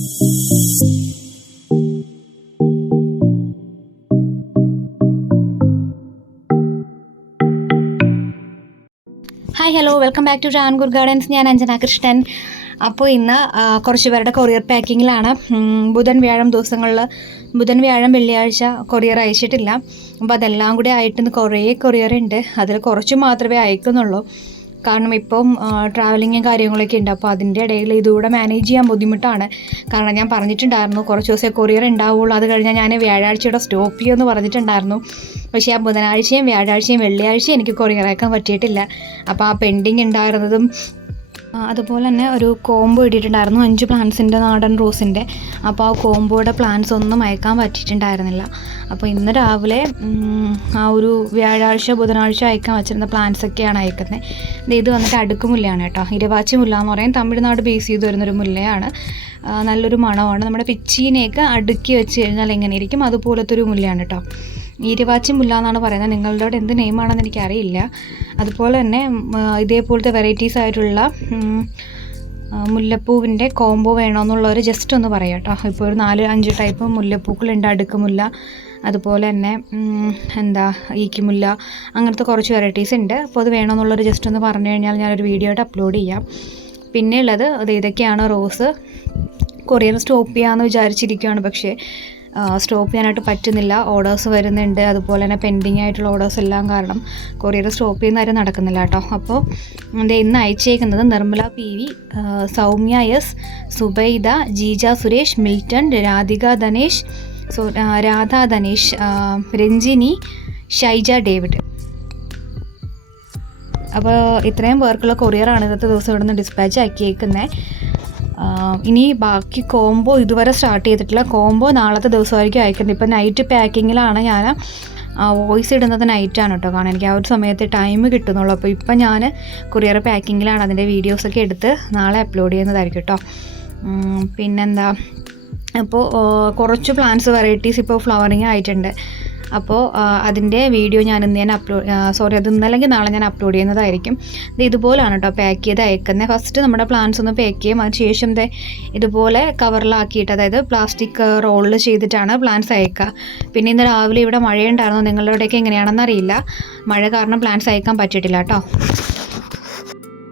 Hi hello, welcome back to Rankur gardens. ഞാൻ അഞ്ജന കൃഷ്ണൻ. അപ്പോൾ ഇന്ന് കുറച്ച് പേരുടെ കൊറിയർ പാക്കിങ്ങിലാണ്. ബുധൻ വ്യാഴം വെള്ളിയാഴ്ച കൊറിയർ അയച്ചിട്ടില്ല. അപ്പോൾ അതെല്ലാം കൂടി ആയിട്ട് ഇന്ന് കുറേ കൊറിയർ ഉണ്ട്. അതിൽ കുറച്ച് മാത്രമേ അയക്കുന്നുള്ളൂ. കാരണം ഇപ്പം ട്രാവലിങ്ങും കാര്യങ്ങളൊക്കെ ഉണ്ട്. അപ്പോൾ അതിൻ്റെ ഇടയിൽ ഇതുകൂടെ മാനേജ് ചെയ്യാൻ ബുദ്ധിമുട്ടാണ്. കാരണം ഞാൻ പറഞ്ഞിട്ടുണ്ടായിരുന്നു കുറച്ച് ദിവസമേ കൊറിയർ ഉണ്ടാവുള്ളൂ, അത് കഴിഞ്ഞാൽ ഞാൻ വ്യാഴാഴ്ചയുടെ സ്റ്റോപ്പ് ചെയ്യുമെന്ന് പറഞ്ഞിട്ടുണ്ടായിരുന്നു. പക്ഷേ ആ ബുധനാഴ്ചയും വ്യാഴാഴ്ചയും വെള്ളിയാഴ്ചയും എനിക്ക് കൊറിയർ അയക്കാൻ പറ്റിയിട്ടില്ല. അപ്പോൾ ആ പെൻഡിങ് ഉണ്ടായിരുന്നതും അതുപോലെ തന്നെ ഒരു കോംബോ ഇട്ടിട്ടുണ്ടായിരുന്നു 5 പ്ലാന്റ്സിൻ്റെ നാടൻ റോസിൻ്റെ. അപ്പോൾ ആ കോംബോയുടെ പ്ലാന്റ്സ് ഒന്നും അയക്കാൻ പറ്റിയിട്ടുണ്ടായിരുന്നില്ല. അപ്പോൾ ഇന്ന് രാവിലെ ആ ഒരു വ്യാഴാഴ്ച ബുധനാഴ്ച അയക്കാൻ വെച്ചിരുന്ന പ്ലാന്റ്സൊക്കെയാണ് അയക്കുന്നത്. ഇത് വന്നിട്ട് അടുക്കുമുല്ലയാണ് കേട്ടോ. ഇരവാച്ചി മുല്ല എന്ന് പറയും. തമിഴ്നാട് ബേസ് ചെയ്ത് വരുന്നൊരു മുല്ലയാണ്. നല്ലൊരു മണമാണ്. നമ്മുടെ പിച്ചീനെയൊക്കെ അടുക്കി വെച്ച് കഴിഞ്ഞാൽ എങ്ങനെ ഇരിക്കും അതുപോലത്തെ ഒരു മുല്ലയാണ് കേട്ടോ. ഈരവാച്ചി മുല്ല എന്നാണ് പറയുന്നത്. നിങ്ങളുടെ അവിടെ എന്ത് നെയിമാണെന്ന് എനിക്കറിയില്ല. അതുപോലെ തന്നെ ഇതേപോലത്തെ വെറൈറ്റീസ് ആയിട്ടുള്ള മുല്ലപ്പൂവിൻ്റെ കോംബോ വേണമെന്നുള്ളവർ ജസ്റ്റ് ഒന്ന് പറയാം കേട്ടോ. ഇപ്പോൾ ഒരു 4-5 ടൈപ്പ് മുല്ലപ്പൂക്കളുണ്ട്. അടുക്കുമുല്ല, അതുപോലെ തന്നെ ഈക്കിമുല്ല, അങ്ങനത്തെ കുറച്ച് വെറൈറ്റീസ് ഉണ്ട്. അപ്പോൾ അത് വേണമെന്നുള്ളവർ ജസ്റ്റ് ഒന്ന് പറഞ്ഞു കഴിഞ്ഞാൽ ഞാനൊരു വീഡിയോ ആയിട്ട് അപ്ലോഡ് ചെയ്യാം. പിന്നെ ഉള്ളത് ഇതൊക്കെയാണ് റോസ്. കൊറിയർ സ്റ്റോപ്പ് ചെയ്യാമെന്ന് വിചാരിച്ചിരിക്കുകയാണ്, പക്ഷേ സ്റ്റോപ്പ് ചെയ്യാനായിട്ട് പറ്റുന്നില്ല. ഓർഡേഴ്സ് വരുന്നുണ്ട്. അതുപോലെ തന്നെ പെൻഡിങ് ആയിട്ടുള്ള ഓർഡേഴ്സ് എല്ലാം കാരണം കൊറിയർ സ്റ്റോപ്പ് ചെയ്യുന്ന കാര്യം നടക്കുന്നില്ല കേട്ടോ. അപ്പോൾ ഇന്ന് അയച്ചേക്കുന്നത് Nirmala PV, Soumya S, Subaida, Jeeja Suresh, Milton, Radhika Dhanesh, Ranjini, Shaija David. അപ്പോൾ ഇത്രയും പേർക്കുള്ള കൊറിയറാണ് ഇന്നത്തെ ദിവസം ഇവിടെ നിന്ന് ഡിസ്പാച്ച് ആക്കിയേക്കുന്നത്. ഇനി ബാക്കി കോംബോ ഇതുവരെ സ്റ്റാർട്ട് ചെയ്തിട്ടില്ല. കോംബോ നാളത്തെ ദിവസമായിരിക്കും അയക്കുന്നത്. ഇപ്പോൾ നൈറ്റ് പാക്കിങ്ങിലാണ് ഞാൻ വോയിസ് ഇടുന്നത്. നൈറ്റാണ് കേട്ടോ. കാരണം എനിക്ക് ആ ഒരു സമയത്ത് ടൈം കിട്ടുന്നുള്ളൂ. അപ്പോൾ ഇപ്പം ഞാൻ കൊറിയർ പാക്കിങ്ങിലാണ്. അതിൻ്റെ വീഡിയോസൊക്കെ എടുത്ത് നാളെ അപ്ലോഡ് ചെയ്യുന്നതായിരിക്കും കേട്ടോ. പിന്നെന്താ, അപ്പോൾ കുറച്ച് പ്ലാന്റ്സ് വെറൈറ്റീസ് ഇപ്പോൾ ഫ്ലവറിങ് ആയിട്ടുണ്ട്. അപ്പോൾ അതിൻ്റെ വീഡിയോ അത് ഇന്നല്ലെങ്കിൽ നാളെ ഞാൻ അപ്ലോഡ് ചെയ്യുന്നതായിരിക്കും. ഇത് ഇതുപോലെയാണ് കേട്ടോ പാക്ക് ചെയ്ത് അയക്കുന്നത്. ഫസ്റ്റ് നമ്മുടെ പ്ലാന്റ്സ് ഒന്ന് പാക്ക് ചെയ്യും. അതിനുശേഷം ഇതുപോലെ കവറിലാക്കിയിട്ട്, അതായത് പ്ലാസ്റ്റിക് റോളിൽ ചെയ്തിട്ടാണ് പ്ലാന്റ്സ് അയക്കുക. പിന്നെ ഇന്ന് രാവിലെ ഇവിടെ മഴയുണ്ടായിരുന്നു. നിങ്ങളുടെ ഇവിടെയൊക്കെ എങ്ങനെയാണെന്ന് അറിയില്ല. മഴ കാരണം പ്ലാന്റ്സ് അയക്കാൻ പറ്റിയിട്ടില്ല കേട്ടോ.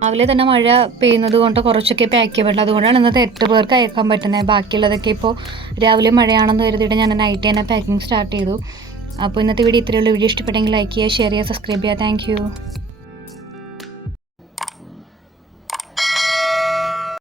രാവിലെ തന്നെ മഴ പെയ്യുന്നത് കൊണ്ട് കുറച്ചൊക്കെ പാക്ക് ചെയ്യാൻ പറ്റില്ല. അതുകൊണ്ടാണ് ഇന്നത്തെ 8 പേർക്ക് അയക്കാൻ പറ്റുന്നത്. ബാക്കിയുള്ളതൊക്കെ ഇപ്പോൾ രാവിലെ മഴയാണെന്ന് കരുതിയിട്ട് ഞാൻ നൈറ്റ് തന്നെ പാക്കിങ് സ്റ്റാർട്ട് ചെയ്തു. അപ്പോൾ ഇന്നത്തെ വീഡിയോ ഇത്രയേ ഉള്ളൂ. വീഡിയോ ഇഷ്ടപ്പെട്ടെങ്കിൽ ലൈക്ക് ചെയ്യുക, ഷെയർ ചെയ്യുക, സബ്സ്ക്രൈബ് ചെയ്യുക. Thank you.